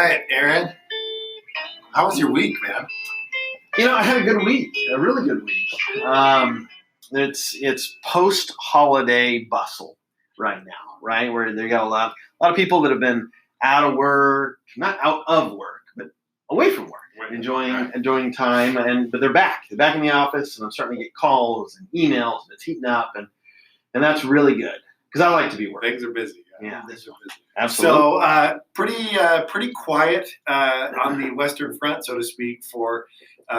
right, Aaron. How was your week, man? I had a good week, a really good week. It's post-holiday bustle right now, right? Where they got a lot of people that have been out of work, not out of work, but away from work, enjoying time, but they're back. They're back in the office, and I'm starting to get calls and emails, and it's heating up, and that's really good because I like to be working. Things are busy. Yeah, things are busy. Absolutely. So pretty quiet on the Western Front, so to speak, for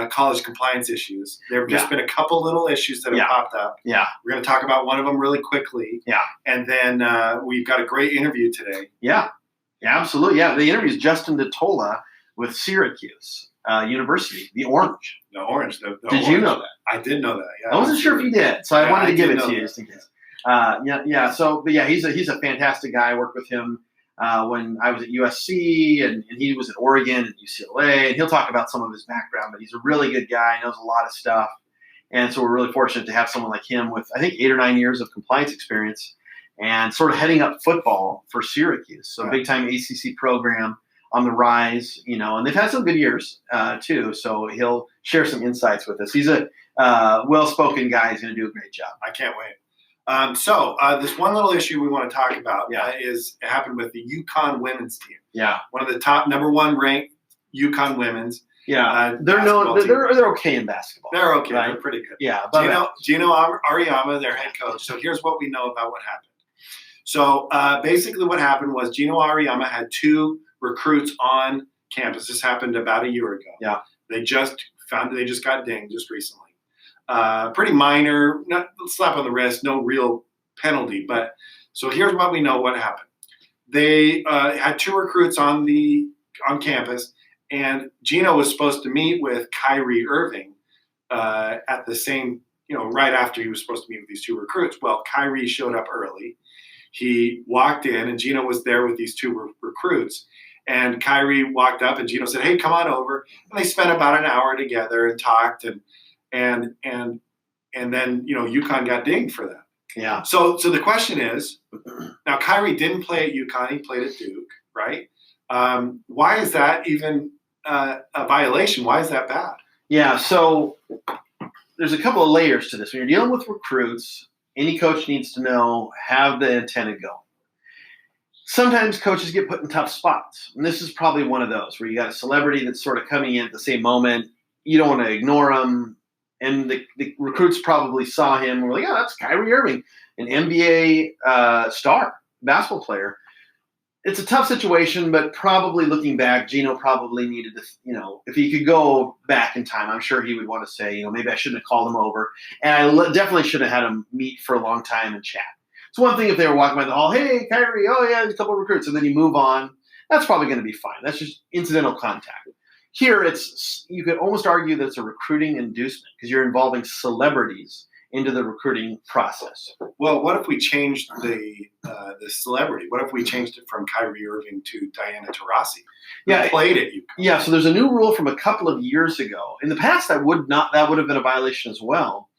college compliance issues. There have just been a couple little issues that have popped up. Yeah. We're going to talk about one of them really quickly. Yeah. And then we've got a great interview today. Yeah, absolutely. Yeah, the interview is Justin DeTola with Syracuse University, the Orange. The Orange. Did you know that? I did know that, yeah. I wasn't sure if you did, so I wanted to give it to you just in case. He's a fantastic guy. I worked with him when I was at USC, and he was at Oregon and UCLA, and he'll talk about some of his background, but he's a really good guy, knows a lot of stuff, and so we're really fortunate to have someone like him with, I think, 8 or 9 years of compliance experience and sort of heading up football for Syracuse. So big-time ACC program on the rise, and they've had some good years too, so he'll share some insights with us. He's a well-spoken guy. He's going to do a great job. I can't wait. This one little issue we want to talk about it happened with the UCONN women's team. Yeah. One of the top number 1 ranked UCONN women's. Yeah. They're okay in basketball. They're okay. Right? They're pretty good. Yeah. Gino Auriemma, their head coach. So here's what we know about what happened. So basically what happened was Gino Auriemma had 2 recruits on campus. This happened about a year ago. Yeah. They just got dinged just recently. Pretty minor, not slap on the wrist, no real penalty. But so here's what we know what happened. They had 2 recruits on campus, and Gino was supposed to meet with Kyrie Irving at the same, right after he was supposed to meet with these 2 recruits. Well, Kyrie showed up early. He walked in, and Gino was there with these 2 recruits. And Kyrie walked up, and Gino said, "Hey, come on over." And they spent about an hour together and talked, and then UConn got dinged for that. Yeah. So the question is, now Kyrie didn't play at UConn; he played at Duke, right? Why is that even a violation? Why is that bad? Yeah. So there's a couple of layers to this. When you're dealing with recruits, any coach needs to know, have the antenna go. Sometimes coaches get put in tough spots, and this is probably one of those where you got a celebrity that's sort of coming in at the same moment. You don't want to ignore them. And the recruits probably saw him and were like, "Oh, that's Kyrie Irving, an NBA star, basketball player." It's a tough situation, but probably looking back, Gino probably needed to, if he could go back in time, I'm sure he would want to say, maybe I shouldn't have called him over. And I definitely should have had him meet for a long time and chat. It's one thing if they were walking by the hall, "Hey, Kyrie, oh yeah, there's a couple of recruits," and then you move on. That's probably going to be fine. That's just incidental contact. Here, you could almost argue that it's a recruiting inducement because you're involving celebrities into the recruiting process. Well, what if we changed the celebrity? What if we changed it from Kyrie Irving to Diana Taurasi? Who played at UConn. Yeah, so there's a new rule from a couple of years ago. In the past, that would have been a violation as well.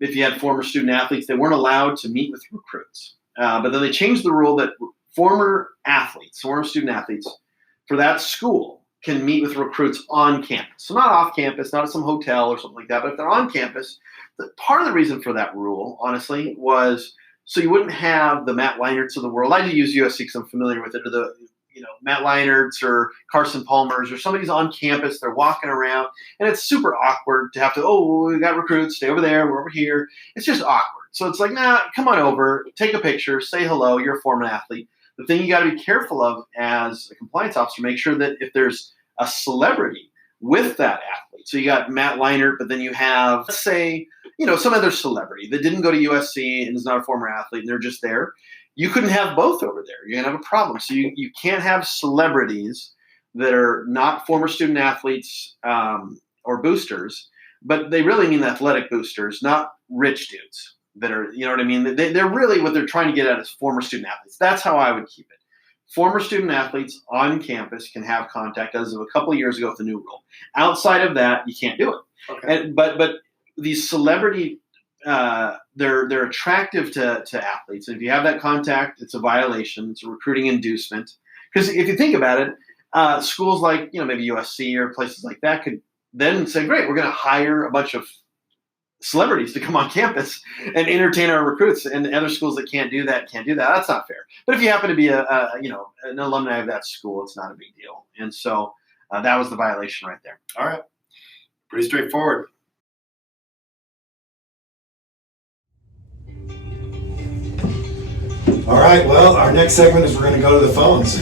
If you had former student athletes, they weren't allowed to meet with recruits. But then they changed the rule that former student athletes for that school can meet with recruits on campus. So not off campus, not at some hotel or something like that, but if they're on campus, part of the reason for that rule, honestly, was so you wouldn't have the Matt Leinerts of the world. I do use USC because I'm familiar with it, or the Matt Leinerts or Carson Palmers, or somebody's on campus, they're walking around, and it's super awkward to have to, we got recruits, stay over there, we're over here. It's just awkward. So it's like, nah, come on over, take a picture, say hello, you're a former athlete. The thing you got to be careful of as a compliance officer, make sure that if there's a celebrity with that athlete, so you got Matt Leinart, but then you have, let's say, some other celebrity that didn't go to USC and is not a former athlete, and they're just there, you couldn't have both over there. You're going to have a problem. So you can't have celebrities that are not former student athletes or boosters, but they really mean athletic boosters, not rich dudes that are, you know what I mean? They're really, what they're trying to get at is former student athletes. That's how I would keep it. Former student athletes on campus can have contact as of a couple of years ago with the new rule. Outside of that, you can't do it. Okay. But these celebrity, they're attractive to athletes. And if you have that contact, it's a violation. It's a recruiting inducement. Because if you think about it, schools like, maybe USC or places like that could then say, great, we're going to hire a bunch of celebrities to come on campus and entertain our recruits, and other schools that can't do that. That's not fair. But if you happen to be an alumni of that school, it's not a big deal. And so that was the violation right there. All right. Pretty straightforward. All right. Well, our next segment is we're going to go to the phones.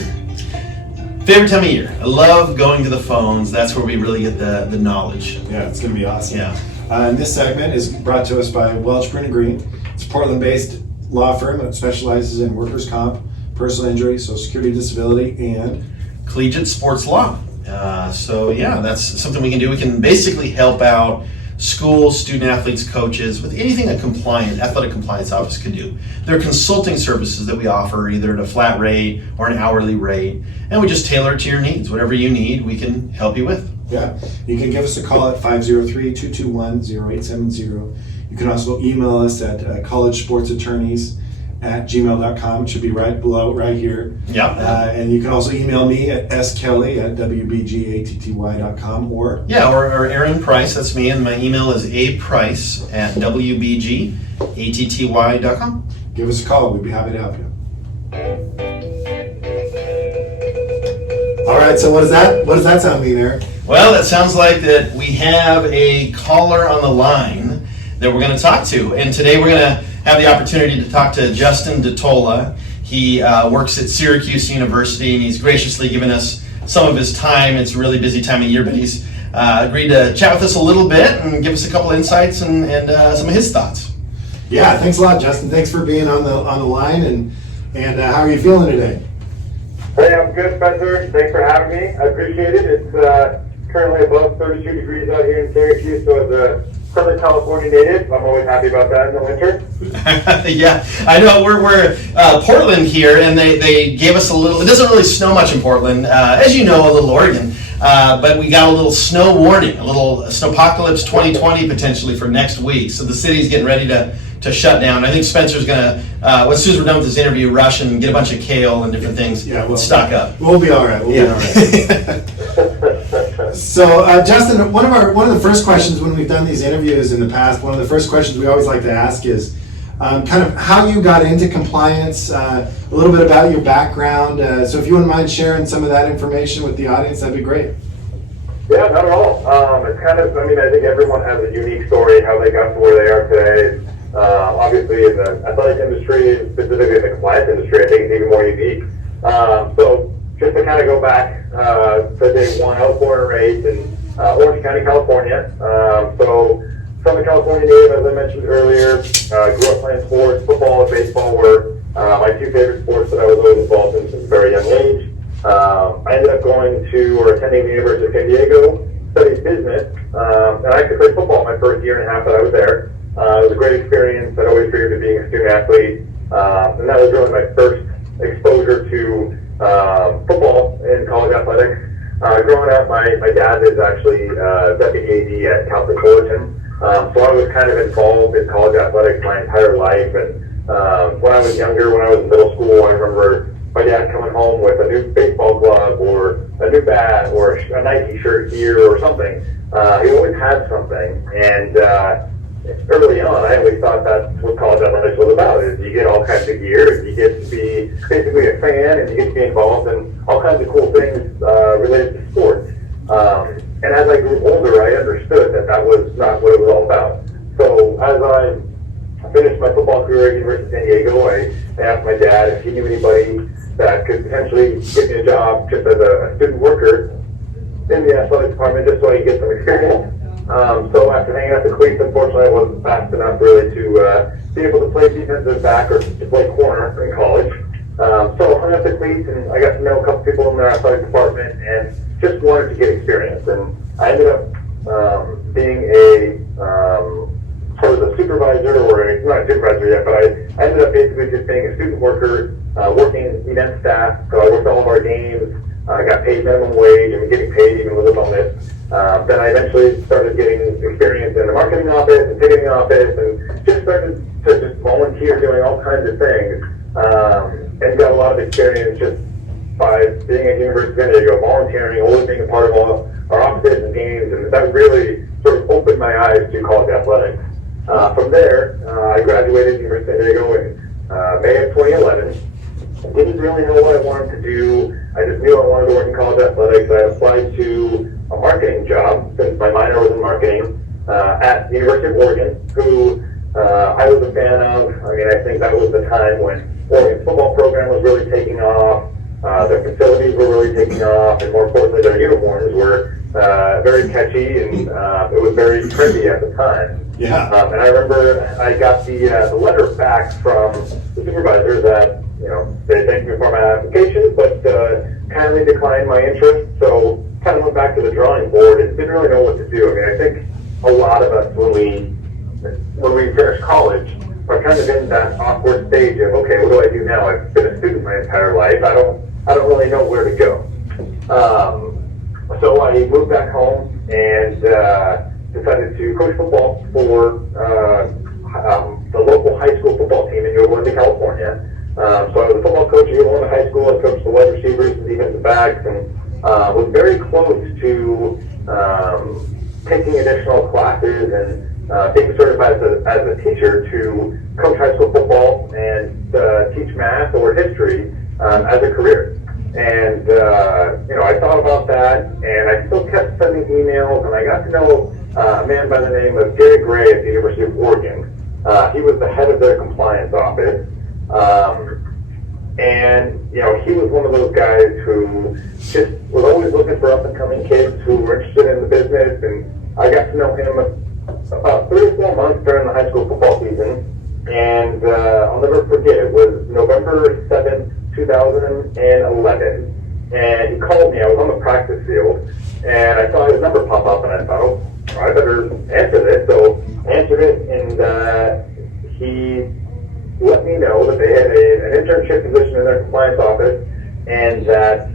Favorite time of year. I love going to the phones. That's where we really get the knowledge. Yeah, it's going to be awesome. Yeah. And this segment is brought to us by Welch, Green & Green. It's a Portland-based law firm that specializes in workers' comp, personal injury, social security, disability, and collegiate sports law. So yeah, that's something we can do. We can basically help out schools, student athletes, coaches with anything a athletic compliance office can do. There are consulting services that we offer either at a flat rate or an hourly rate, and we just tailor it to your needs. Whatever you need, we can help you with. Yeah, you can give us a call at 503-221-0870. You can also email us at collegesportsattorneys@gmail.com. It should be right below, right here. Yeah. And you can also email me at skelly@wbgatty.com or Aaron Price, that's me, and my email is aprice@wbgatty.com. give us a call. We'd be happy to help you. All right, so what does that sound mean, Eric? Well, that sounds like that we have a caller on the line that we're going to talk to. And today we're going to have the opportunity to talk to Justin DeTola. He works at Syracuse University, and he's graciously given us some of his time. It's a really busy time of year, but he's agreed to chat with us a little bit and give us a couple insights and some of his thoughts. Yeah, thanks a lot, Justin. Thanks for being on the line. And how are you feeling today? Hey, I'm good, Spencer. Thanks for having me. I appreciate it. It's currently above 32 degrees out here in Syracuse, so as a Southern California native, I'm always happy about that in the winter. Yeah, I know. We're Portland here, and they gave us a little. It doesn't really snow much in Portland, as you know, a little Oregon. But we got a little snow warning, a little snowpocalypse 2020 potentially for next week. So the city's getting ready to shut down. I think Spencer's going to, as soon as we're done with this interview, rush and get a bunch of kale and different things. Yeah, well, stock up. We'll be all right. We'll be all right. So, Justin, one of the first questions when we've done these interviews in the past, one of the first questions we always like to ask is kind of how you got into compliance, a little bit about your background. So if you wouldn't mind sharing some of that information with the audience, that'd be great. Yeah, not at all. It's kind of, I think everyone has a unique story, how they got to where they are today. Obviously in the athletic industry, specifically in the compliance industry, I think it's even more unique. So just to kind of go back to day one, I was born and raised in Orange County, California. So Southern California native, as I mentioned earlier, grew up playing sports. Football and baseball were my two favorite sports that I was always involved in since a very young age. I ended up going to or attending the University of San Diego, studied business, and I actually played football my first year and a half that I was there. It was a great experience. I'd always dreamed of being a student athlete, and that was really my first exposure to football in college athletics. Growing up, my dad is actually deputy AD at Cal State Fullerton, so I was kind of involved in college athletics my entire life. And when I was younger, when I was in middle school, I remember my dad coming home with a new baseball glove or a new bat or a Nike shirt here or something. He always had something, and early on, I always thought that's what college athletics was about, is you get all kinds of gear, and you get to be basically a fan, and you get to be involved in all kinds of cool things related to sports. And as I grew older, I understood that that was not what it was all about. So as I finished my football career at University of San Diego, I asked my dad if he knew anybody that could potentially get me a job just as a student worker in the athletic department, just so I could get some experience. So after hanging out the cleats, unfortunately, I wasn't fast enough really to be able to play defensive back or to play corner in college. So I hung up the cleats, and I got to know a couple people in the athletic department and just wanted to get experience. And I ended up being a sort of a supervisor, or not a supervisor yet, but I ended up basically just being a student worker, working event staff. So I worked all of our games. I got paid minimum wage and getting paid even with a bonus. Then I eventually started getting experience in the marketing office and ticketing office, and just started to just volunteer doing all kinds of things, and got a lot of experience just by being at University of San Diego, volunteering, always being a part of all our offices and games, and that really sort of opened my eyes to college athletics. From there, I graduated University of San Diego in May of 2011. I didn't really know what I wanted to do. I just knew I wanted to work in college athletics. I applied to a marketing job, since my minor was in marketing, at the University of Oregon, who I was a fan of. I mean, I think that was the time when Oregon's football program was really taking off. Their facilities were really taking off, and more importantly, their uniforms were very catchy, and it was very trendy at the time. Yeah. And I remember I got the letter back from the supervisor that, they thanked me for my application, but kindly declined my interest. So kind of went back to the drawing board and didn't really know what to do. I mean, I think a lot of us, when we finish college, are kind of in that awkward stage of, okay, what do I do now? I've been a student my entire life. I don't really know where to go. So I moved back home and decided to coach football for the local high school football team in New Orleans, California. So I was a football coach at New Orleans High School. I coached the wide receivers and defensive backs, and was very close to taking additional classes and being certified as a teacher to coach high school football and teach math or history as a career. And, I thought about that, and I still kept sending emails, and I got to know a man by the name of Gary Gray at the University of Oregon. He was the head of their compliance office. And, he was one of those guys who just was always looking for up-and-coming kids who were interested in the business, and I got to know him about 3 or 4 months during the high school football season. And I'll never forget, it was November 7th, 2011, and he called me. I was on the practice field, and I saw his number pop up, and I thought, oh, I better answer this. So I answered it, and he let me know that they had an internship position in their compliance office, and that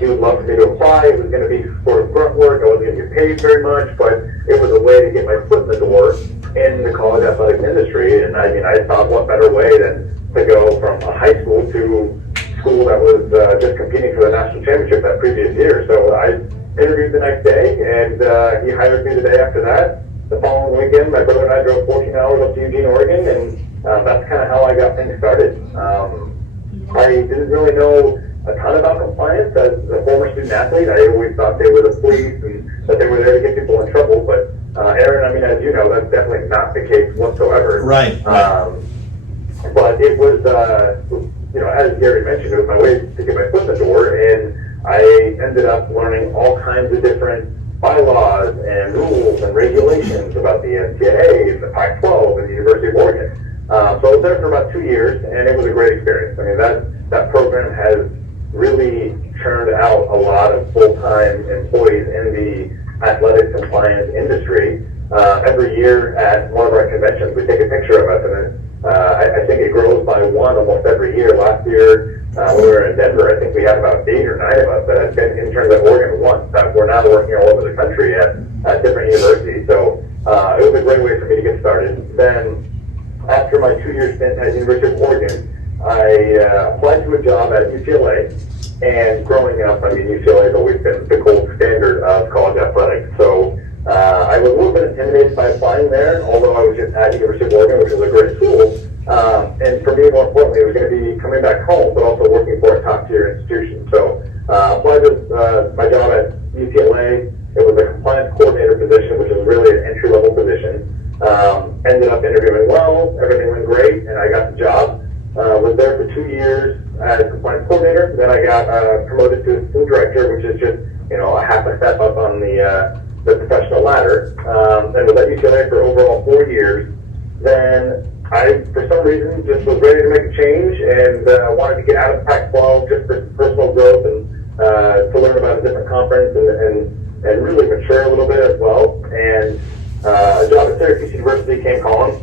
he would love for me to apply. It was going to be sort of grunt work. I wasn't going to get paid very much, but it was a way to get my foot in the door in the college athletics industry. And I mean, I thought, what better way than to go from a high school to school that was just competing for the national championship that previous year. So I interviewed the next day, and he hired me the day after that. The following weekend, my brother and I drove 14 hours up to Eugene, Oregon, and that's kind of how I got things started. I didn't really know a ton about compliance as a former student athlete. I always thought they were the police and that they were there to get people in trouble. But Aaron, I mean, as you know, that's definitely not the case whatsoever. Right. But it was, as Gary mentioned, it was my way to get my foot in the door, and I ended up learning all kinds of different bylaws and rules and regulations about the NCAA and the Pac-12 and the University of Oregon. So I was there for about 2 years, and it was a great experience. I mean, that program has really churned out a lot of full-time employees in the athletics compliance industry. Every year at one of our conventions, we take a picture of us, and I think it grows by one almost every year. Last year, when we were in Denver, I think we had about 8 or 9 of us that had been interns at Oregon once, that were now working all over the country at different universities. So it was a great way for me to get started. Then, after my 2-year stint at the University of Oregon, I applied to a job at UCLA. And growing up, I mean, UCLA has always been the gold standard of college athletics. So I was a little bit intimidated by applying there, although I was just at the University of Oregon, which is a great school. And for me, more importantly, it was going to be coming back home, but also working for a top-tier institution. So applied to my job at UCLA. It was a compliance coordinator position, which is really an entry-level position. Ended up interviewing well, everything went great, and I got the job. Was there for 2 years as compliance coordinator. Then I got promoted to assistant director, which is just a half a step up on the professional ladder. And was at UCLA for overall 4 years. Then I, for some reason, just was ready to make a change and wanted to get out of Pac-12 just for personal growth and to learn about a different conference and really mature a little bit as well. And a job at Syracuse University came calling.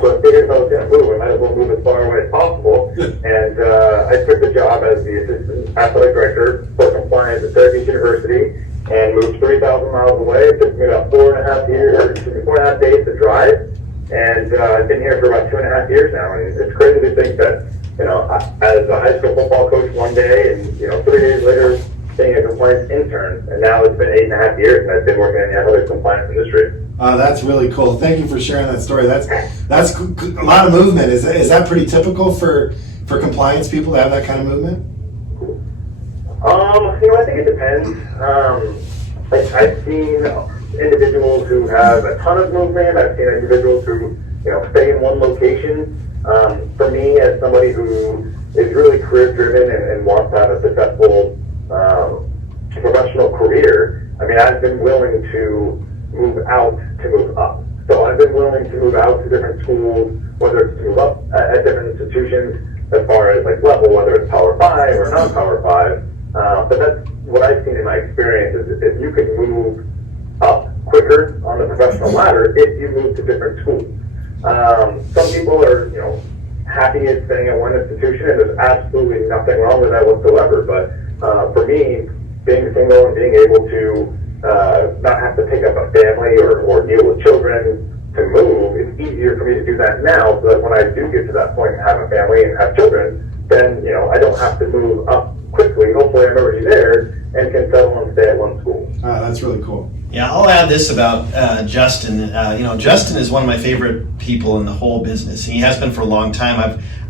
So I figured if I was going to move, I might as well move as far away as possible. And I took the job as the assistant athletic director for compliance at Syracuse University and moved 3,000 miles away. It took me about 4.5 days to drive. And I've been here for about 2.5 years now. And it's crazy to think that, as a high school football coach one day, and 3 days later being a compliance intern, and now it's been 8.5 years, and I've been working in the athletics compliance industry. That's really cool. Thank you for sharing that story. That's a lot of movement. Is that pretty typical for compliance people to have that kind of movement? I think it depends. I've seen individuals who have a ton of movement. I've seen individuals who stay in one location. For me, as somebody who is really career driven and wants to have a successful professional career, I've been willing to move out to move up. So I've been willing to move out to different schools, whether it's to move up at different institutions as far as level, whether it's Power 5 or non-Power 5. But that's what I've seen in my experience is if you can move up quicker on the professional ladder if you move to different schools. Some people are, happy at staying at one institution, and there's absolutely nothing wrong with that whatsoever. But for me, being single and being able to not have to pick up a family or deal with children to move, it's easier for me to do that now, so that when I do get to that point and have a family and have children, then I don't have to move up quickly. Hopefully I'm already there and can settle and stay at one school. That's really cool. Yeah, I'll add this about Justin. Justin is one of my favorite people in the whole business. He has been for a long time.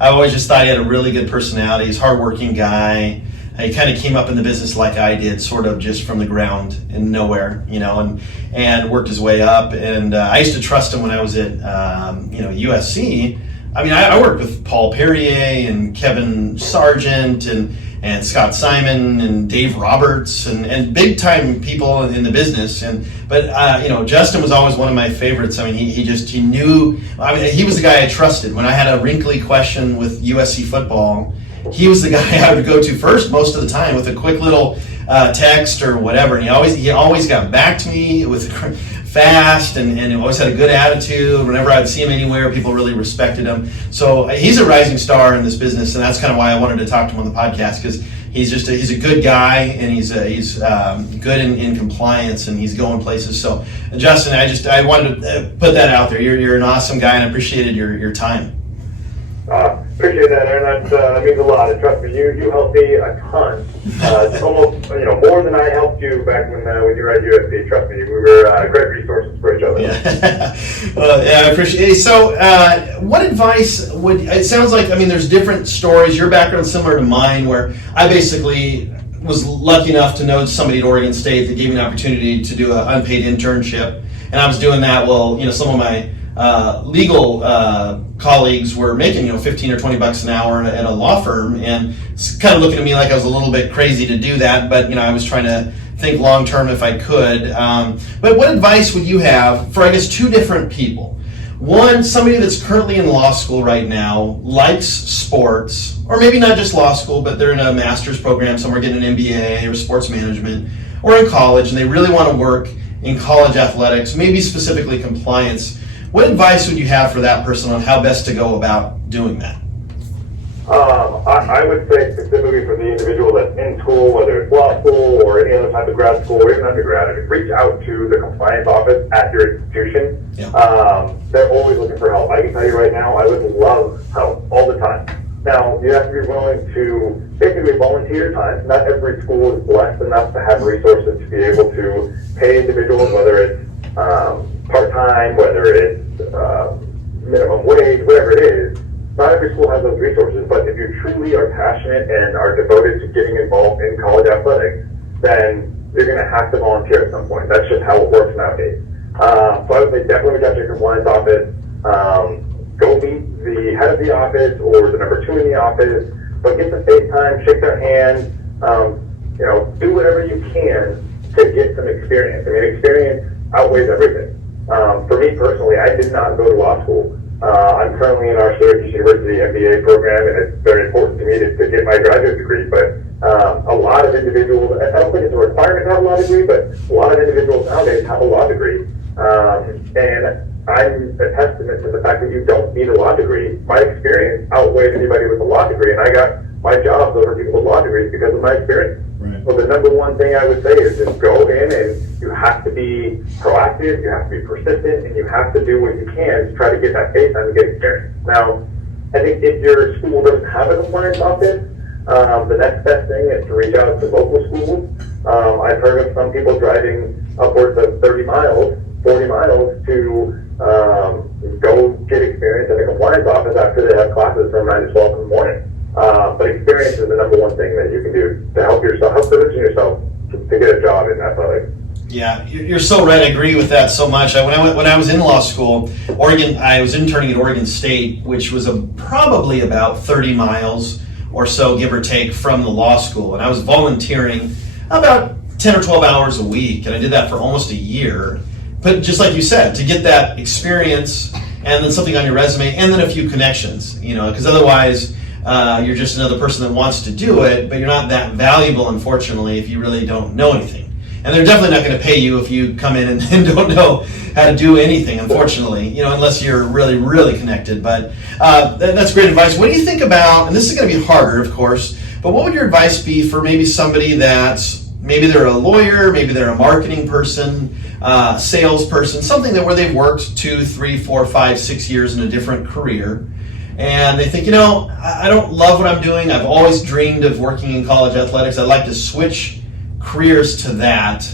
I've always just thought he had a really good personality. He's a hardworking guy. He kind of came up in the business like I did, sort of just from the ground and nowhere, and worked his way up. And I used to trust him when I was at USC. I worked with Paul Perrier and Kevin Sargent and Scott Simon and Dave Roberts and big time people in the business. But Justin was always one of my favorites. He knew. He was the guy I trusted when I had a wrinkly question with USC football. He was the guy I would go to first most of the time with a quick little text or whatever. And he always got back to me with fast and always had a good attitude. Whenever I'd see him anywhere, people really respected him. So he's a rising star in this business, and that's kind of why I wanted to talk to him on the podcast, because he's a good guy, and he's good in compliance, and he's going places. So Justin, I wanted to put that out there. You're an awesome guy, and I appreciated your time. Appreciate that, Aaron. That means a lot. And trust me, you helped me a ton. Almost, more than I helped you back when you were at USC. Trust me, we were great resources for each other. Yeah, I appreciate it. So, what advice it sounds like, there's different stories. Your background's similar to mine, where I basically was lucky enough to know somebody at Oregon State that gave me an opportunity to do an unpaid internship. And I was doing that while, some of my legal colleagues were making, $15 or $20 an hour at a law firm, and kind of looking at me like I was a little bit crazy to do that. But, I was trying to think long term if I could. But what advice would you have for, I guess, two different people? One, somebody that's currently in law school right now, likes sports, or maybe not just law school, but they're in a master's program somewhere, getting an MBA or sports management, or in college, and they really want to work in college athletics, maybe specifically compliance. What advice would you have for that person on how best to go about doing that? I would say specifically for the individual that's in school, whether it's law school or any other type of grad school or even undergrad, reach out to the compliance office at your institution. Yeah. They're always looking for help. I can tell you right now, I would love help all the time. Now, you have to be willing to basically volunteer time. Not every school is blessed enough to have resources to be able to pay individuals, whether it's part-time, whether it's minimum wage, whatever it is. Not every school has those resources, but if you truly are passionate and are devoted to getting involved in college athletics, then you're going to have to volunteer at some point. That's just how it works nowadays. So I would say definitely reach out to your compliance office. Go meet the head of the office or the number 2 in the office, but get the face time, shake their hand, do whatever you can to get some experience. Experience outweighs everything. For me personally, I did not go to law school. I'm currently in our Syracuse University MBA program, and it's very important to me to get my graduate degree. But a lot of individuals, I don't think it's a requirement to have a law degree, but a lot of individuals nowadays have a law degree. And I'm a testament to the fact that you don't need a law degree. My experience outweighs anybody with a law degree, and I got my jobs over people with law degrees because of my experience. Right. So the number one thing I would say is just go in, and you have to be proactive, you have to be persistent, and you have to do what you can to try to get that face time and get experience. Now, I think if your school doesn't have a compliance office, the next best thing is to reach out to local schools. I've heard of some people driving upwards of 30 miles, 40 miles to go get experience in a compliance office after they have classes from 9 to 12 in the morning. But experience is the number one thing that you can do to help position yourself to get a job in athletics. Yeah, you're so right. I agree with that so much. When I was in law school, I was interning at Oregon State, which was probably about 30 miles or so, give or take, from the law school. And I was volunteering about 10 or 12 hours a week, and I did that for almost a year. But just like you said, to get that experience and then something on your resume and then a few connections, because otherwise you're just another person that wants to do it, but you're not that valuable, unfortunately, if you really don't know anything. And they're definitely not going to pay you if you come in and don't know how to do anything, unfortunately, unless you're really, really connected. But that's great advice. What do you think about, and this is going to be harder, of course, but what would your advice be for maybe somebody maybe they're a lawyer, maybe they're a marketing person, salesperson, something where they've worked 2, 3, 4, 5, 6 years in a different career, and they think, I don't love what I'm doing. I've always dreamed of working in college athletics. I'd like to switch careers to that.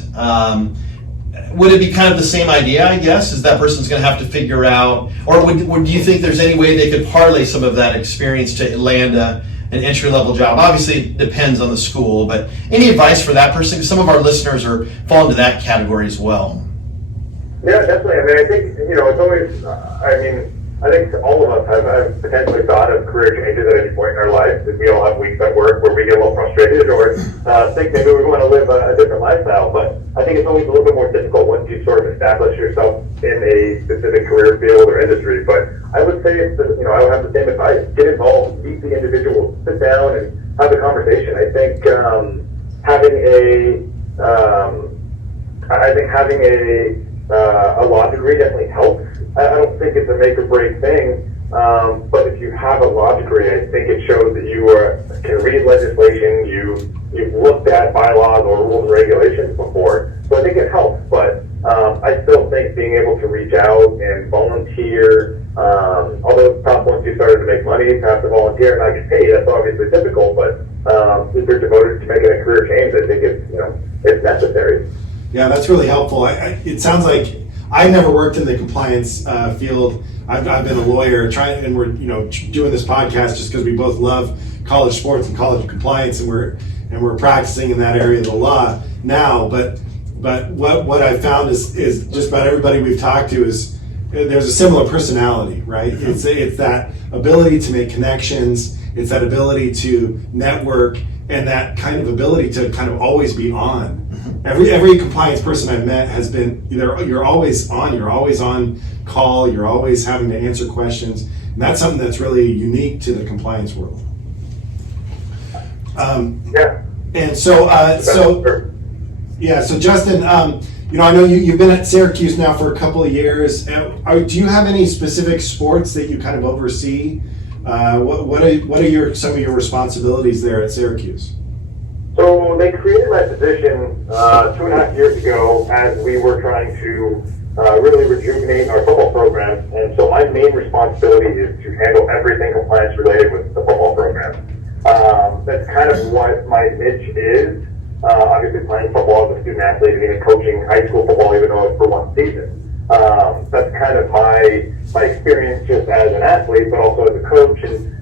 Would it be kind of the same idea, I guess, is that person's going to have to figure out, or do you think there's any way they could parlay some of that experience to land an entry-level job? Obviously, it depends on the school, but any advice for that person? Some of our listeners fall into that category as well. Yeah, definitely. I mean, I think, it's always, I think all of us have potentially thought of career changes at any point in our lives. We all have weeks at work where we get a little frustrated or think maybe we want to live a different lifestyle. But I think it's always a little bit more difficult once you sort of establish yourself in a specific career field or industry. But I would say, I would have the same advice. Get involved, meet the individual, sit down and have a conversation. I think having a law degree definitely helps. I don't think it's a make or break thing, but if you have a law degree, I think it shows that you can read legislation, you've looked at bylaws or rules and regulations before, so I think it helps. But I still think being able to reach out and volunteer, although it's tough once you started to make money, to have to volunteer and not get paid, that's obviously difficult, but if you're devoted to making a career change, I think it's necessary. Yeah, that's really helpful. It sounds like I've never worked in the compliance field. I've been a lawyer, and we're doing this podcast just because we both love college sports and college compliance, and we're practicing in that area of the law now. But what I've found is just about everybody we've talked to is there's a similar personality, right? Mm-hmm. It's that ability to make connections. It's that ability to network, and that kind of ability to kind of always be on. Every compliance person I've met has been either you're always on call, you're always having to answer questions, and that's something that's really unique to the compliance world. Yeah. And so Justin, I know you've been at Syracuse now for a couple of years. Do you have any specific sports that you kind of oversee? What are some of your responsibilities there at Syracuse? So they created my position 2.5 years ago as we were trying to really rejuvenate our football program. And so my main responsibility is to handle everything compliance related with the football program. That's kind of what my niche is. Obviously playing football as a student athlete and even coaching high school football, even though it's for one season. That's kind of my experience just as an athlete, but also as a coach. And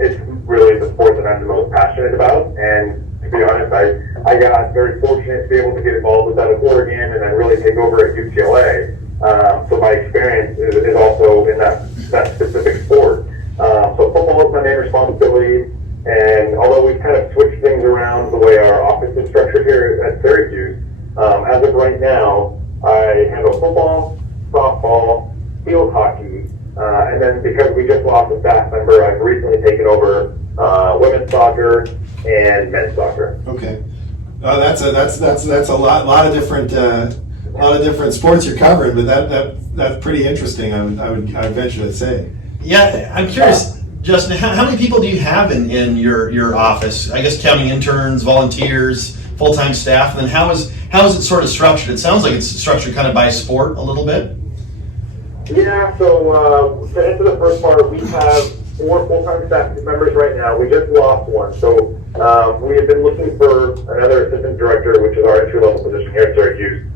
it's really the sport that I'm the most passionate about. And to be honest, I got very fortunate to be able to get involved with that at Oregon and then really take over at UCLA. So my experience is also in that specific sport. So football is my main responsibility. And although we've kind of switched things around the way our office is structured here at Syracuse, as of right now, I handle football, softball, field hockey, and then because we just lost a staff member, I've recently taken over women's soccer and men's soccer. Okay, that's a lot of different sports you're covering, but that's pretty interesting. I would venture to say. Yeah, I'm curious, Justin. How many people do you have in your office? I guess counting interns, volunteers, full-time staff. And then how is it sort of structured? It sounds like it's structured kind of by sport a little bit. Yeah. So to answer the first part, we have 4 full-time staff members right now. We just lost one. So we have been looking for another assistant director, which is our entry-level position here at Syracuse,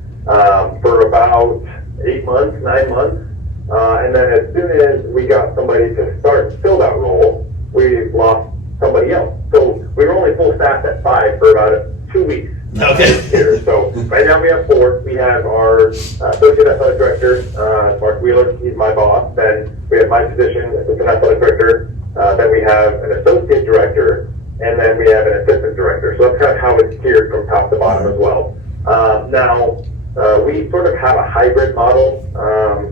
for about 8 months, 9 months. And then as soon as we got somebody to fill that role, we lost somebody else. So we were only full staff at 5 for about 2 weeks. Okay. Here. So right now we have 4. We have our associate athletic director, Mark Wheeler. He's my boss. Then we have my position, assistant athletic director. Then we have an associate director, and then we have an assistant director. So that's kind of how it's tiered from top to bottom as well. Now we sort of have a hybrid model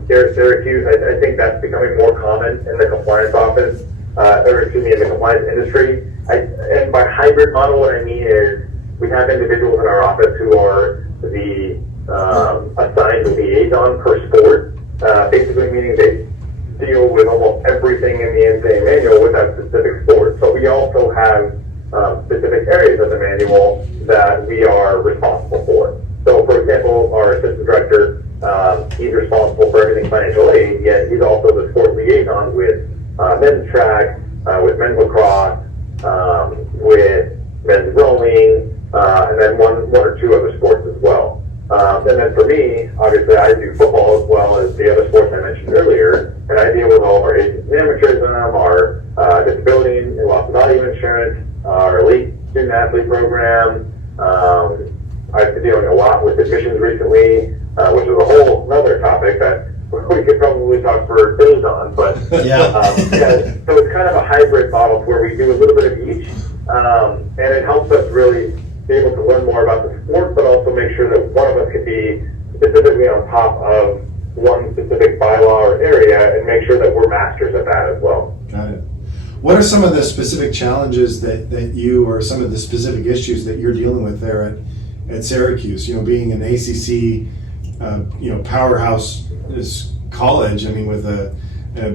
here at Syracuse. I think that's becoming more common in the compliance office, or excuse me, in the compliance industry. And by hybrid model, what I mean is we have individuals in our office who are the assigned liaison per sport, basically meaning they deal with almost everything in the NCAA manual with that specific sport. So we also have specific areas of the manual that we are responsible for. So, for example, our assistant director, he's responsible for everything financial aid, yet he's also the sport liaison with men's track, with men's lacrosse, with men's rowing, and then one or two other sports as well. And then for me, obviously, I do football as well as the other sports I mentioned earlier, and I deal with all of our agents and amateurism, our disability and loss of value insurance, our elite student athlete program. I've been dealing a lot with admissions recently, which is a whole other topic that we could probably talk for days on. But Yeah. so it's kind of a hybrid model where we do a little bit of each, and it helps us really be able to learn more about the sport, but also make sure that one of us can be specifically on top of one specific bylaw or area and make sure that we're masters at that as well. Got it. What are some of the specific challenges that you, or some of the specific issues that you're dealing with there at Syracuse? You know, being an ACC, powerhouse college. I mean, with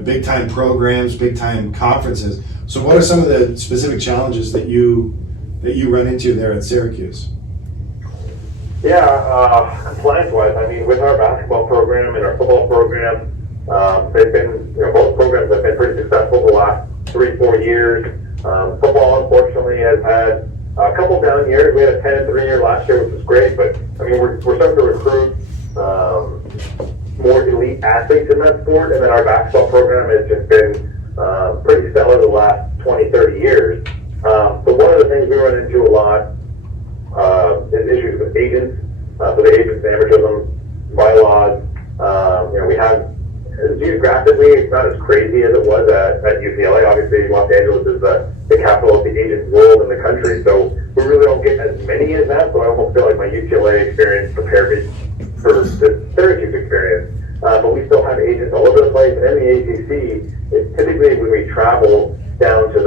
big time programs, big time conferences. So, what are some of the specific challenges that you run into there at Syracuse? Yeah, compliance-wise, I mean, with our basketball program and our football program, they've been, both programs have been pretty successful the last 3-4 years. Football, unfortunately, has had a couple down years. We had a 10-3 year last year, which was great, but I mean, we're starting to recruit more elite athletes in that sport, and then our basketball program has just been pretty stellar the last 20-30 years. So one of the things we run into a lot is issues with agents. So the agents, amateurism, bylaws. We have geographically, it's not as crazy as it was at UCLA. Obviously, Los Angeles is the capital of the agent world in the country, so we really don't get as many as that. So I almost feel like my UCLA experience prepared me for the Syracuse experience. But we still have agents all over the place, and in the ACC, it's typically when we travel down to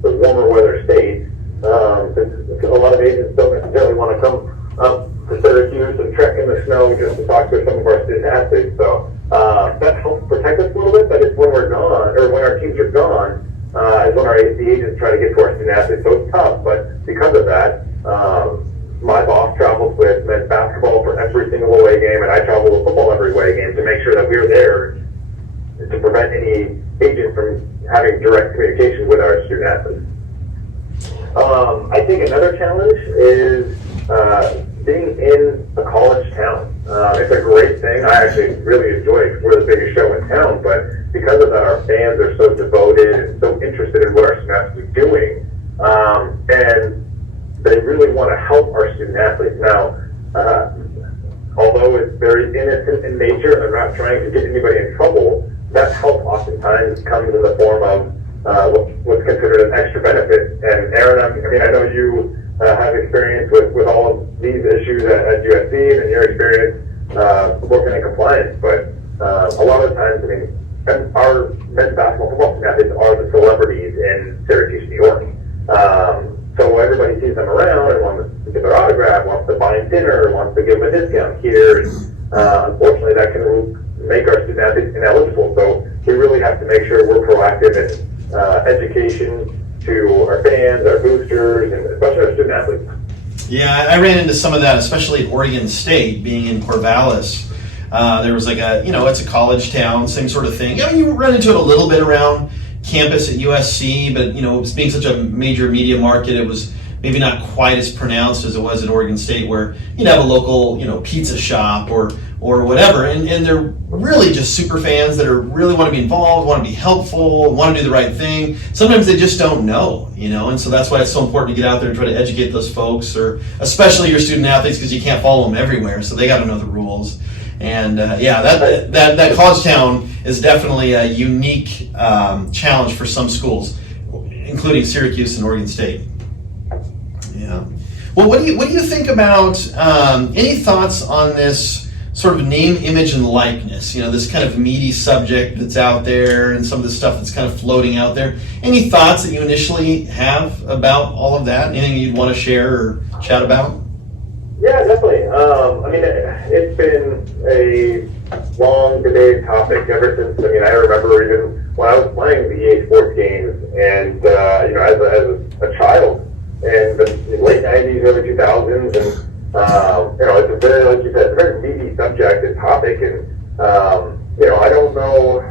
the warmer weather states, because a lot of agents don't necessarily want to come up to Syracuse and trek in the snow just to talk to some of our student athletes. So that helps protect us a little bit, but it's when we're gone, or when our teams are gone, is when our AC agents try to get to our student athletes. So it's tough, but because of that, my boss travels with men's basketball for every single away game, and I travel with football every away game to make sure that we're there to prevent any agent from having direct communication with our student athletes. I think another challenge is being in a college town. It's a great thing. I actually really enjoy it. We're the biggest show in town, but because of that, our fans are so devoted and so interested in what our student athletes are doing, and they really want to help our student athletes. Now, although it's very innocent in nature and they're not trying to get anybody in trouble, that help oftentimes comes in the form of what's considered an extra benefit. And Aaron, I know you have experience with all of these issues at USC and your experience working in compliance, but a lot of the times, our men's basketball, football athletes are the celebrities in Syracuse, New York. So everybody sees them around and wants to get their autograph, wants to buy them dinner, wants to give them a discount here. Unfortunately, that can make our student athletes ineligible. So we really have to make sure we're proactive in education to our fans, our boosters, and especially our student athletes. Yeah, I ran into some of that, especially at Oregon State, being in Corvallis. There was like it's a college town, same sort of thing. You run into it a little bit around campus at USC, but it was being such a major media market, it was maybe not quite as pronounced as it was at Oregon State, where you'd have a local, pizza shop or whatever, and they're really just super fans that really want to be involved, want to be helpful, want to do the right thing. Sometimes they just don't know, and so that's why it's so important to get out there and try to educate those folks, or especially your student athletes, because you can't follow them everywhere, so they got to know the rules. And that college town is definitely a unique challenge for some schools, including Syracuse and Oregon State. Yeah. Well, what do you think about any thoughts on this sort of name, image, and likeness? This kind of meaty subject that's out there, and some of the stuff that's kind of floating out there. Any thoughts that you initially have about all of that? Anything you'd want to share or chat about? Yeah, definitely. It's been a long debated topic ever since. I remember even when I was playing the EA Sports games, and as a child. And the late 90s, early 2000s, and it's a very, like you said, it's a very meaty subject and topic, and I don't know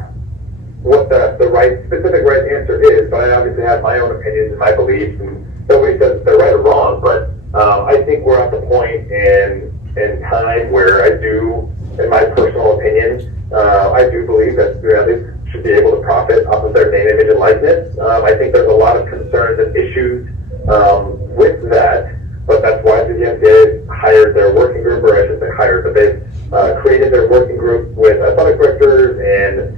what the specific right answer is, but I obviously have my own opinions and my beliefs, and nobody says they're right or wrong, but I think we're at the point in time where I do, in my personal opinion, I do believe that athletes should be able to profit off of their name, image, and likeness. I think there's a lot of concerns and issues with that, but that's why the NCAA hired their working group, or I should say hired, but they've created their working group with athletic directors and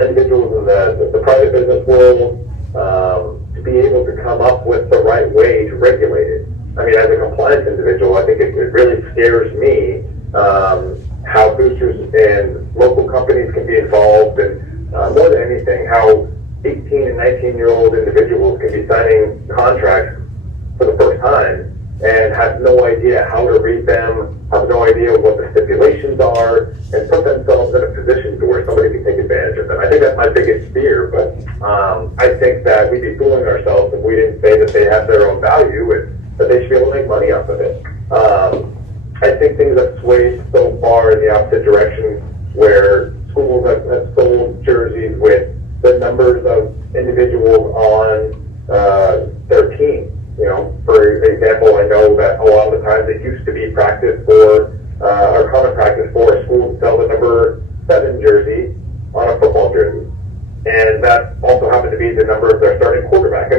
individuals in the private business world to be able to come up with the right way to regulate it. As a compliance individual, I think it really scares me how boosters and local companies can be involved, and more than anything, how 18 and 19-year-old individuals can be signing contracts for the first time and have no idea how to read them, have no idea what the stipulations are, and put themselves in a position to where somebody can take advantage of them. I think that's my biggest fear, but I think that we'd be fooling ourselves if we didn't say that they have their own value and that they should be able to make money off of it. I think things have swayed so far in the opposite direction, where schools have sold jerseys with the numbers of individuals on their team. For example, I know that a lot of the times it used to be practice for, or common practice for a school to sell the number 7 jersey on a football jersey. And that also happened to be the number of their starting quarterback.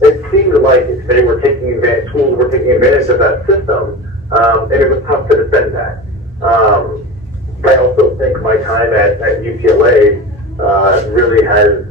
It seemed like they were taking advantage, schools were taking advantage of that system, and it was tough to defend that. I also think my time at UCLA really has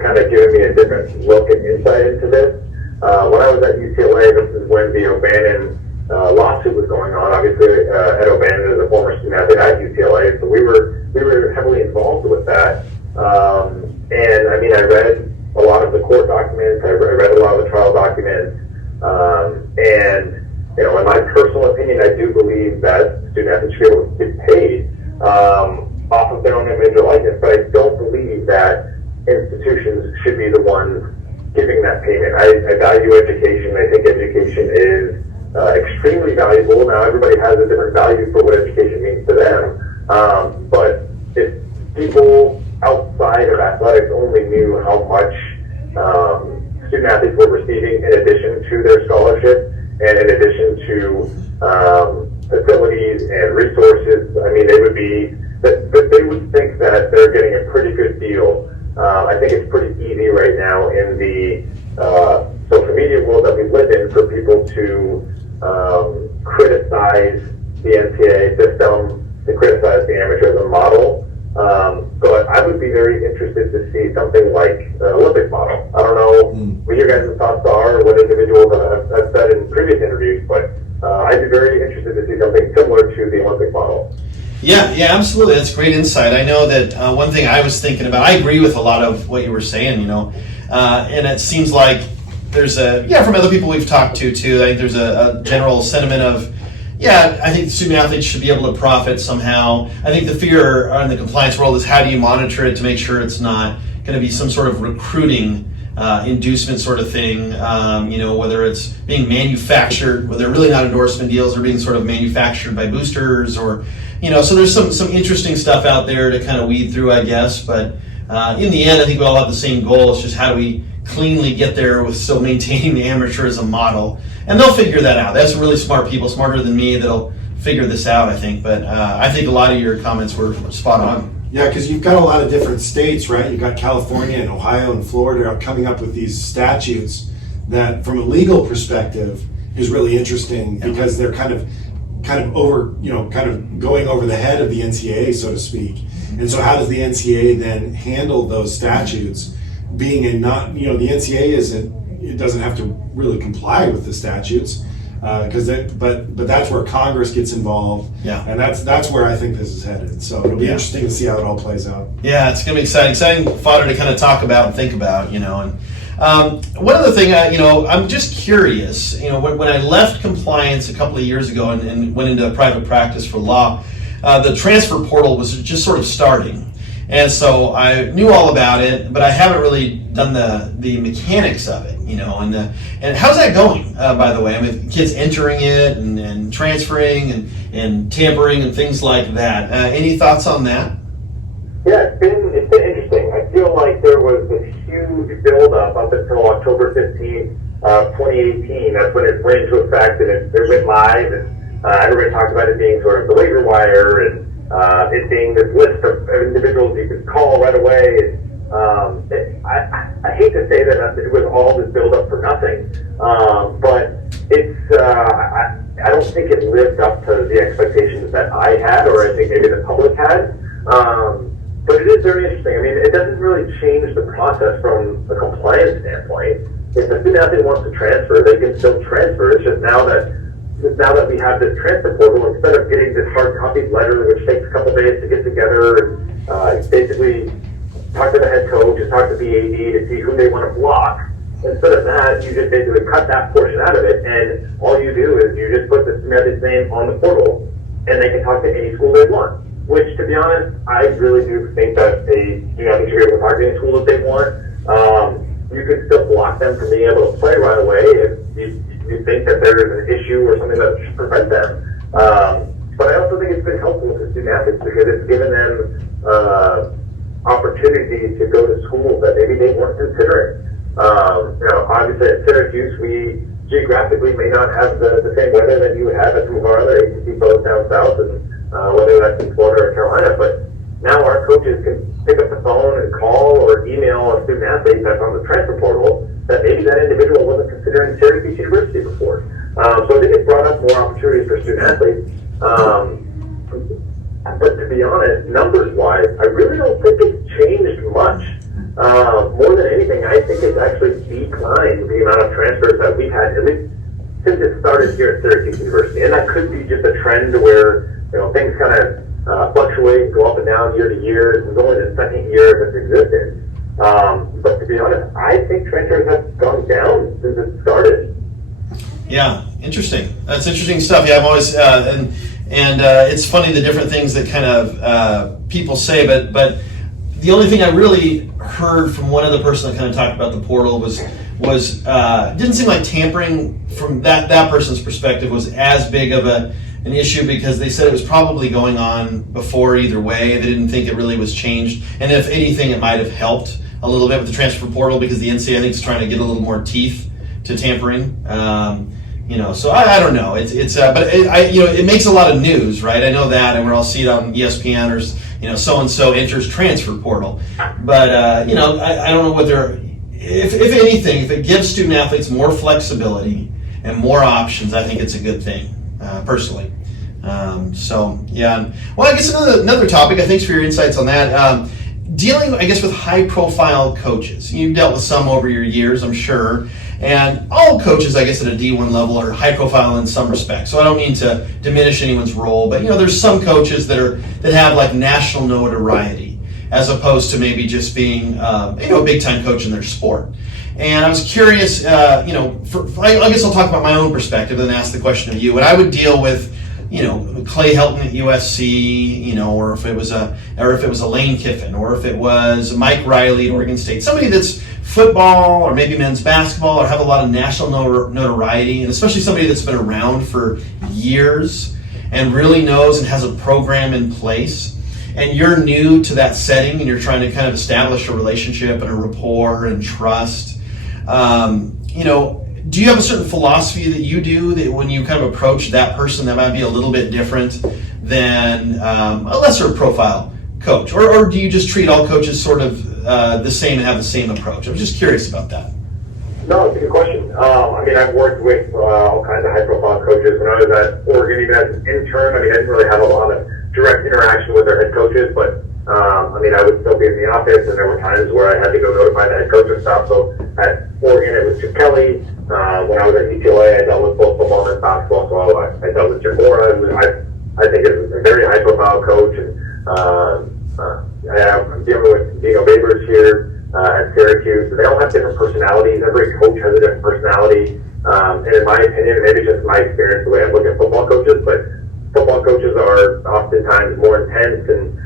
kind of given me a different look and insight into this. When I was at UCLA, this is when the O'Bannon lawsuit was going on. Obviously, Ed O'Bannon is a former student athlete at UCLA, so we were heavily involved with that. And I read a lot of the court documents. I read a lot of the trial documents, and in my personal opinion, I do believe that student athletes should be able to get paid off of their own image or likeness, but I don't believe that institutions should be the ones giving that payment. I value education. I think education is extremely valuable. Now, everybody has a different value for what education means to them, but if people outside of athletics only knew how much student athletes were receiving in addition to their scholarship and in addition to facilities and resources, they would think that they're getting a pretty good deal. I think it's pretty easy right now in the social media world that we live in for people to criticize the NCAA system, to criticize the amateurism model. But I would be very interested to see something like an Olympic model. I don't know what your guys' thoughts are, or what individuals have said in previous interviews, but I'd be very interested to see something similar to the Olympic model. Yeah, absolutely. That's great insight. I know that one thing I was thinking about, I agree with a lot of what you were saying, and it seems like there's from other people we've talked to too, I think there's a general sentiment of, I think student athletes should be able to profit somehow. I think the fear in the compliance world is how do you monitor it to make sure it's not going to be some sort of recruiting inducement sort of thing, whether it's being manufactured, whether they're really not endorsement deals or being sort of manufactured by boosters, or, so there's some interesting stuff out there to kind of weed through, I guess, but in the end, I think we all have the same goal. It's just how do we cleanly get there with still maintaining the amateur as a model. And they'll figure that out. That's really smart people, smarter than me, that'll figure this out, I think. But I think a lot of your comments were spot on. Yeah, because you've got a lot of different states, right? You've got California and Ohio and Florida are coming up with these statutes that, from a legal perspective, is really interesting because they're kind of over, kind of going over the head of the NCAA, so to speak. And so, how does the NCAA then handle those statutes? Being a not, the NCAA doesn't have to really comply with the statutes. But that's where Congress gets involved, and that's where I think this is headed. So it'll be interesting to see how it all plays out. Yeah, it's gonna be exciting fodder to kind of talk about and think about, And one other thing, I'm just curious. When I left compliance a couple of years ago and went into private practice for law, the transfer portal was just sort of starting. And so I knew all about it, but I haven't really done the mechanics of it, and how's that going, by the way? I mean, kids entering it and transferring and tampering and things like that. Any thoughts on that? Yeah, it's been interesting. I feel like there was this huge buildup up until October 15th, 2018. That's when it went into effect and it went live, and everybody talked about it being sort of the waiver wire and it being this list of individuals you could call right away. I hate to say that it was all this build-up for nothing, but it's I don't think it lived up to the expectations that I had, or I think maybe the public had. But it is very interesting. I mean, it doesn't really change the process from a compliance standpoint. If a student athlete wants to transfer, they can still transfer. It's just now that we have this transfer portal, instead of getting this hard copied letter, which takes a couple days to get together, and basically talk to the head coach and talk to BAD to see who they want to block. Instead of that, you just basically cut that portion out of it, and all you do is you just put the student athlete's name on the portal, and they can talk to any school they want. Which, to be honest, I really do think that they should be able to talk to any school that they want. You can still block them from being able to play right away if you think that there's an issue or something that should prevent them. But I also think it's been helpful to student athletes because it's given them opportunity to go to schools that maybe they weren't considering. Obviously at Syracuse, we geographically may not have the same weather that you would have at some of our other ACC boats down south, and whether that's in Florida or Carolina. But now our coaches can pick up the phone and call or email a student athlete that's on the transfer portal that maybe that individual wasn't considering Syracuse University before. So I think it's brought up more opportunities for student athletes. But to be honest, numbers-wise, I really don't think it's changed much. More than anything, I think it's actually declined the amount of transfers that we've had, at least since it started here at Syracuse University. And that could be just a trend where things kind of fluctuate, go up and down year to year. This is only the second year of its existence. But to be honest, I think transfers have gone down since it started. Yeah, interesting. That's interesting stuff. Yeah, I'm always and it's funny the different things that kind of people say, but the only thing I really heard from one other person that kind of talked about the portal was didn't seem like tampering from that person's perspective was as big of an issue, because they said it was probably going on before either way. They didn't think it really was changed, and if anything, it might have helped a little bit with the transfer portal because the NCAA I think is trying to get a little more teeth to tampering. So I don't know. But it makes a lot of news, right? I know that, and we're all see it on ESPN or so and so enters transfer portal. But I don't know whether if anything, if it gives student athletes more flexibility and more options, I think it's a good thing, personally. Yeah. Well, I guess another topic. Thanks for your insights on that. Dealing, I guess, with high-profile coaches. You've dealt with some over your years, I'm sure. And all coaches, I guess, at a D1 level are high-profile in some respects. So I don't mean to diminish anyone's role, but there's some coaches that have like national notoriety, as opposed to maybe just being a big-time coach in their sport. And I was curious, I guess I'll talk about my own perspective and ask the question of you. And I would deal with, Clay Helton at USC, or if it was a Lane Kiffin, or if it was Mike Riley at Oregon State, somebody that's football or maybe men's basketball or have a lot of national notoriety, and especially somebody that's been around for years and really knows and has a program in place. and you're new to that setting and you're trying to kind of establish a relationship and a rapport and trust, do you have a certain philosophy that you do that when you kind of approach that person that might be a little bit different than a lesser profile coach? Or do you just treat all coaches sort of the same and have the same approach? I'm just curious about that. No, it's a good question. I've worked with all kinds of high-profile coaches. When I was at Oregon, even as an intern, I didn't really have a lot of direct interaction with their head coaches, but I would still be in the office, and there were times where I had to go notify the head coach and stuff. So at Oregon, it was Chip Kelly. When I was at UCLA, I dealt with both football and basketball, so I dealt with Jim Mora. I think it's a very high-profile coach, and I'm dealing with Dino Babers here at Syracuse. They all have different personalities. Every coach has a different personality, and in my opinion, maybe it's just my experience the way I look at football coaches, but football coaches are oftentimes more intense and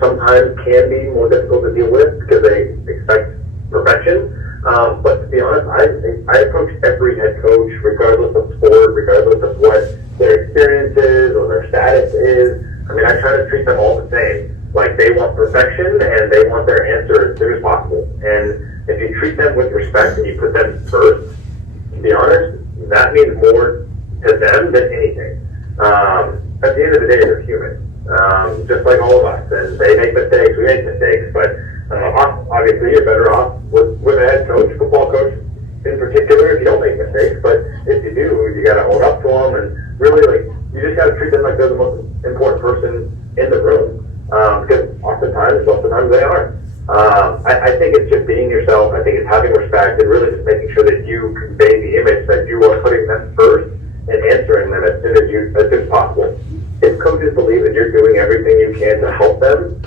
sometimes can be more difficult to deal with because they expect perfection. But to be honest, I approach every head coach, regardless of sport, regardless of what their experience is or their status is. I try to treat them all the same. Like, they want perfection and they want their answer as soon as possible. And if you treat them with respect and you put them first, to be honest, that means more to them than anything. At the end of the day, they're human, just like all of us, and they make mistakes, we make mistakes, but obviously you're better off with a head coach, football coach in particular, if you don't make mistakes, but if you do, you got to own up to them, and really, you just got to treat them like they're the most important person in the room, because oftentimes they are. I think it's just being yourself. I think it's having respect and really just making sure that you convey the image that you are putting them first and answering them as soon as possible. If coaches believe that you're doing everything you can to help them,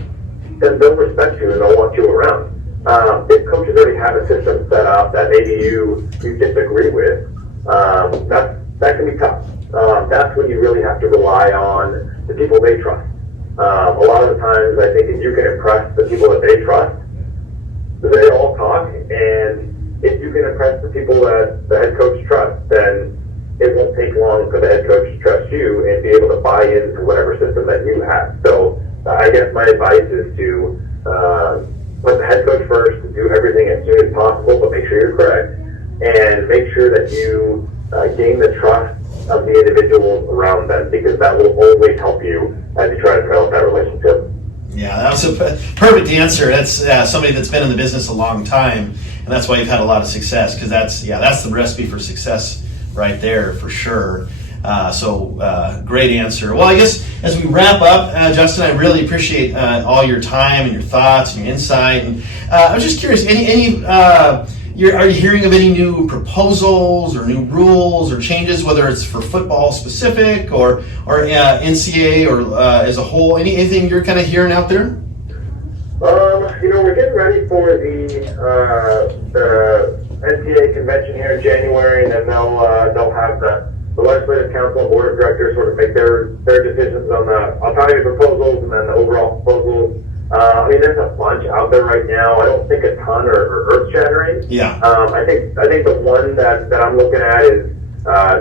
then they'll respect you and they'll want you around. If coaches already have a system set up that maybe you disagree with, that can be tough. That's when you really have to rely on the people they trust. A lot of the times, I think if you can impress the people that they trust, they all talk, and if you can impress the people that the head coach trusts, then it won't take long for the head coach to trust you and be able to buy into whatever system that you have. So I guess my advice is to put the head coach first, do everything as soon as possible, but make sure you're correct, and make sure that you gain the trust of the individuals around them, because that will always help you as you try to develop that relationship. Yeah, that was a perfect answer. That's somebody that's been in the business a long time, and that's why you've had a lot of success, because that's the recipe for success right there for sure. Great answer. Well, I guess as we wrap up, Justin, I really appreciate all your time and your thoughts and your insight. And I was just curious, are you hearing of any new proposals or new rules or changes, whether it's for football specific or NCAA or as a whole? Anything you're kind of hearing out there? We're getting ready for the NCAA convention here in January, and then they'll have the legislative council and board of directors sort of make their decisions on the autonomy proposals and then the overall proposals. There's a bunch out there right now. I don't think a ton are earth-shattering. Yeah. I think the one that I'm looking at is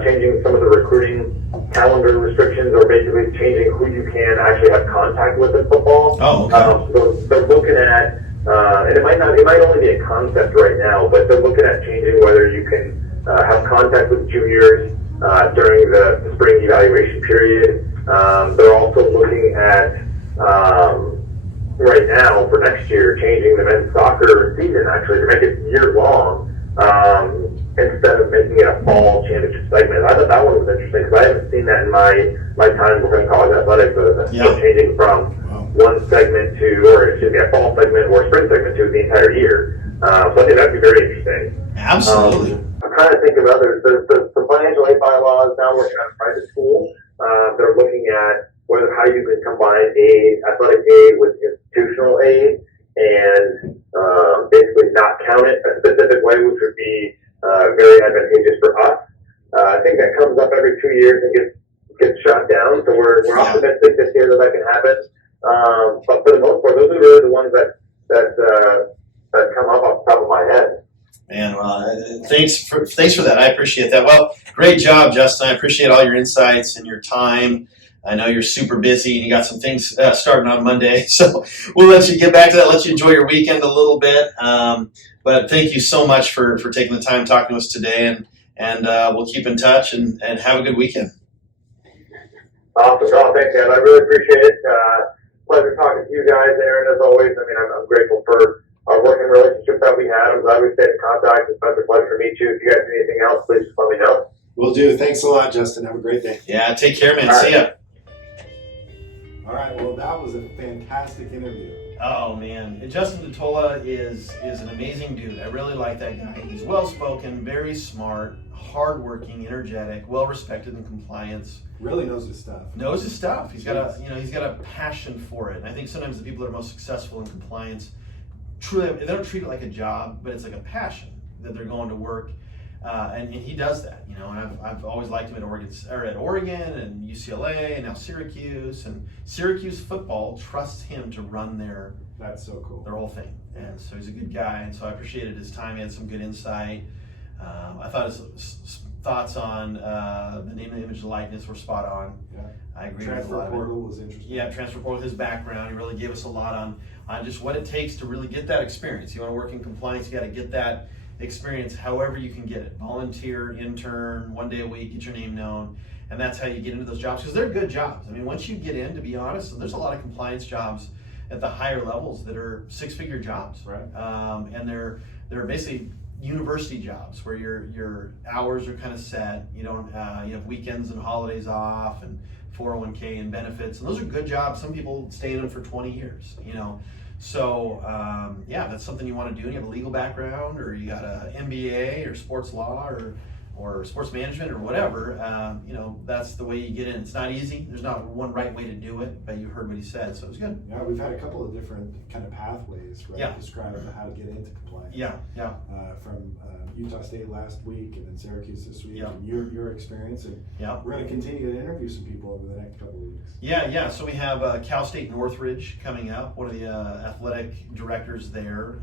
changing some of the recruiting calendar restrictions, or basically changing who you can actually have contact with in football. Oh, okay. So they're looking at, and it might only be a concept right now, but they're looking at changing whether you can have contact with juniors during the spring evaluation period. They're also looking at right now for next year changing the men's soccer season actually to make it year long instead of making it a fall championship segment. I thought that one was interesting because I haven't seen that in my time working in college athletics. Changing from one segment to, or excuse me, a fall segment or a spring segment to the entire year. So I think that'd be very interesting. Absolutely. I'm trying to think of others. There's the financial aid bylaws now working on private school. They're looking at how you can combine athletic aid with institutional aid and basically not count it a specific way, which would be very advantageous for us. I think that comes up every 2 years and gets shut down, so we're optimistic this year that can happen. But for the most part, those are really the ones that come up off the top of my head. Man, thanks for that. I appreciate that. Well, great job, Justin. I appreciate all your insights and your time. I know you're super busy and you got some things starting on Monday, so we'll let you get back to that, let you enjoy your weekend a little bit. But thank you so much for taking the time talking to us today, and we'll keep in touch and have a good weekend. Awesome. No, thanks, man. I really appreciate it. Pleasure talking to you guys, Aaron, as always. I mean, I'm grateful for our working relationship that we had. I'm glad we stayed in contact. It's been a pleasure to meet you. If you guys need anything else, please just let me know. Will do. Thanks a lot, Justin. Have a great day. Yeah, take care, man. All right. See ya. All right. Well, that was a fantastic interview. Oh man, and Justin Detola is an amazing dude. I really like that guy. He's well spoken, very smart, hardworking, energetic, well respected in compliance. Really knows his stuff. Knows his stuff. He's got a passion for it. And I think sometimes the people that are most successful in compliance truly they don't treat it like a job, but it's like a passion that they're going to work. And he does that, and I've always liked him at Oregon and UCLA and now Syracuse, and Syracuse football trusts him to run their That's so cool. whole thing. And so he's a good guy, and so I appreciated his time. He had some good insight. I thought his thoughts on the name, the image, the likeness were spot on. Yeah. I agree Transfer with a lot of it. portal was interesting. Yeah, transfer portal, his background, he really gave us a lot on just what it takes to really get that experience. You want to work in compliance, you got to get that experience however you can get it. Volunteer, intern, 1 day a week, get your name known, and that's how you get into those jobs, because they're good jobs. I mean, once you get in, to be honest, there's a lot of compliance jobs at the higher levels that are six-figure jobs, Right. And they're basically university jobs where your hours are kind of set. You don't you have weekends and holidays off, and 401k and benefits, and those are good jobs. Some people stay in them for 20 years, So yeah, that's something you want to do, and you have a legal background, or you got a MBA or sports law or sports management or whatever, that's the way you get in. It's not easy. There's not one right way to do it, but you heard what he said, so it was good. Yeah, we've had a couple of different kind of pathways, right? Yeah. Describe how to get into compliance. Yeah. From Utah State last week, and then Syracuse this week, Yeah. and your experience, and Yeah. we're going to continue to interview some people over the next couple of weeks. Yeah. So we have Cal State Northridge coming up, one of the athletic directors there.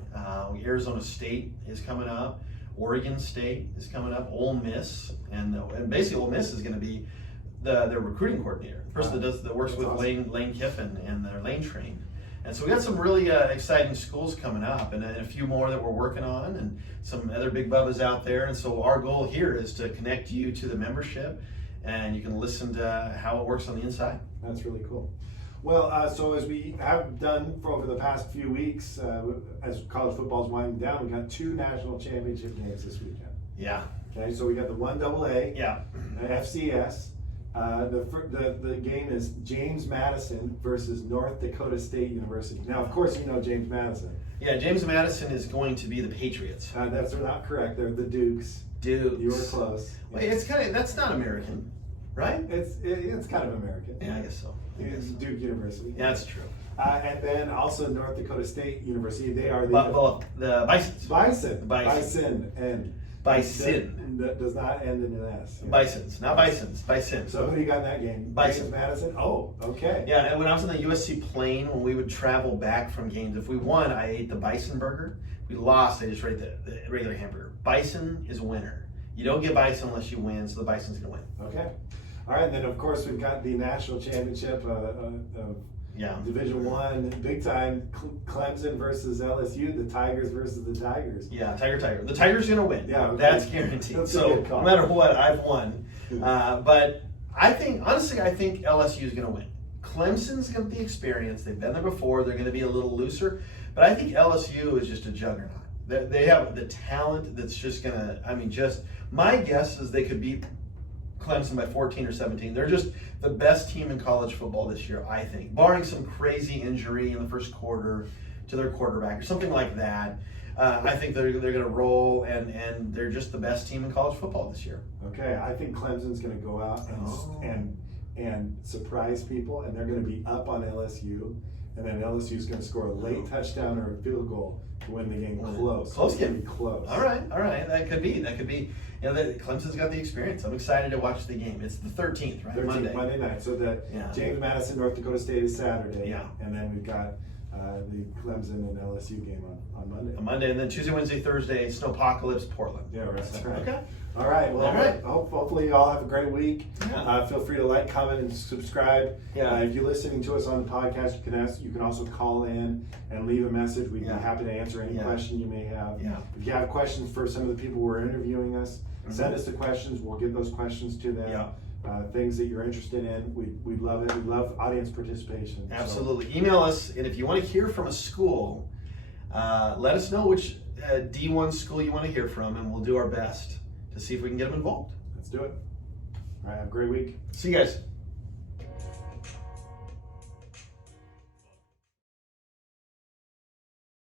Arizona State is coming up. Oregon State is coming up. Ole Miss, and basically Ole Miss is going to be their recruiting coordinator, the person that works That's with awesome. Lane Kiffin and their Lane Train. And so we got some really exciting schools coming up, and a few more that we're working on, and some other big bubbas out there. And so our goal here is to connect you to the membership, and you can listen to how it works on the inside. That's really cool. Well, so as we have done for over the past few weeks, as college football is winding down, we got 2 national championship games this weekend. Yeah. Okay, so we got the 1AA, Yeah. FCS. The game is James Madison versus North Dakota State University. Now, of course, you know James Madison. Yeah, James Madison is going to be the Patriots. That's not correct. They're the Dukes. Dude. You were close. Wait, that's not American, right? It's kind of American. Yeah, I guess so. It's Duke University. Yeah, that's true. And then also North Dakota State University. They are the The Bisons. Bison. Bison. And Bison. that does not end in an S. Yeah. Bisons, not Bisons. Bison. So who do you got in that game? Bison. James Madison. Oh, okay. Yeah, and when I was on the USC plane, when we would travel back from games, if we won, I ate the Bison burger. If we lost, I just ate the regular hamburger. Bison is a winner. You don't get Bison unless you win, so the Bison's gonna win. Okay. All right, and then of course we've got the national championship of Yeah. Division One, big time. Clemson versus LSU. The Tigers versus the Tigers. Yeah, Tiger. The Tiger's gonna win. Yeah, okay. That's guaranteed. That's a So good call. no matter what, I've won. But I think LSU is gonna win. Clemson's got the experience. They've been there before. They're gonna be a little looser. But I think LSU is just a juggernaut. They have the talent that's just gonna. My guess is they could beat Clemson by 14 or 17. They're just the best team in college football this year, I think, barring some crazy injury in the first quarter to their quarterback or something like that. I think they're going to roll, and they're just the best team in college football this year. Okay, I think Clemson's going to go out and surprise people, and they're going to be up on LSU, and then LSU's going to score a late touchdown or a field goal to win the game close. Close It's gonna game. be close. All right. That could be. Clemson's got the experience. I'm excited to watch the game. It's the 13th, right? 13th, Monday night. So the Yeah. James Madison, North Dakota State is Saturday. Yeah. And then we've got the Clemson and LSU game on Monday. On Monday, and then Tuesday, Wednesday, Thursday, Snowpocalypse, Portland. Yeah, that's So, right. Okay. All right. Well, All right. hopefully you all have a great week. Yeah. Feel free to like, comment, and subscribe. Yeah. If you're listening to us on the podcast, you can also call in and leave a message. We'd Yeah. be happy to answer any Yeah. question you may have. Yeah. If you have questions for some of the people who are interviewing us, send us the questions. We'll get those questions to them. Yeah. Things that you're interested in. We'd love it. We love audience participation. So, Absolutely. Email us, and if you want to hear from a school, let us know which D1 school you want to hear from, and we'll do our best to see if we can get them involved. let's do it. All right. Have a great week. See you guys.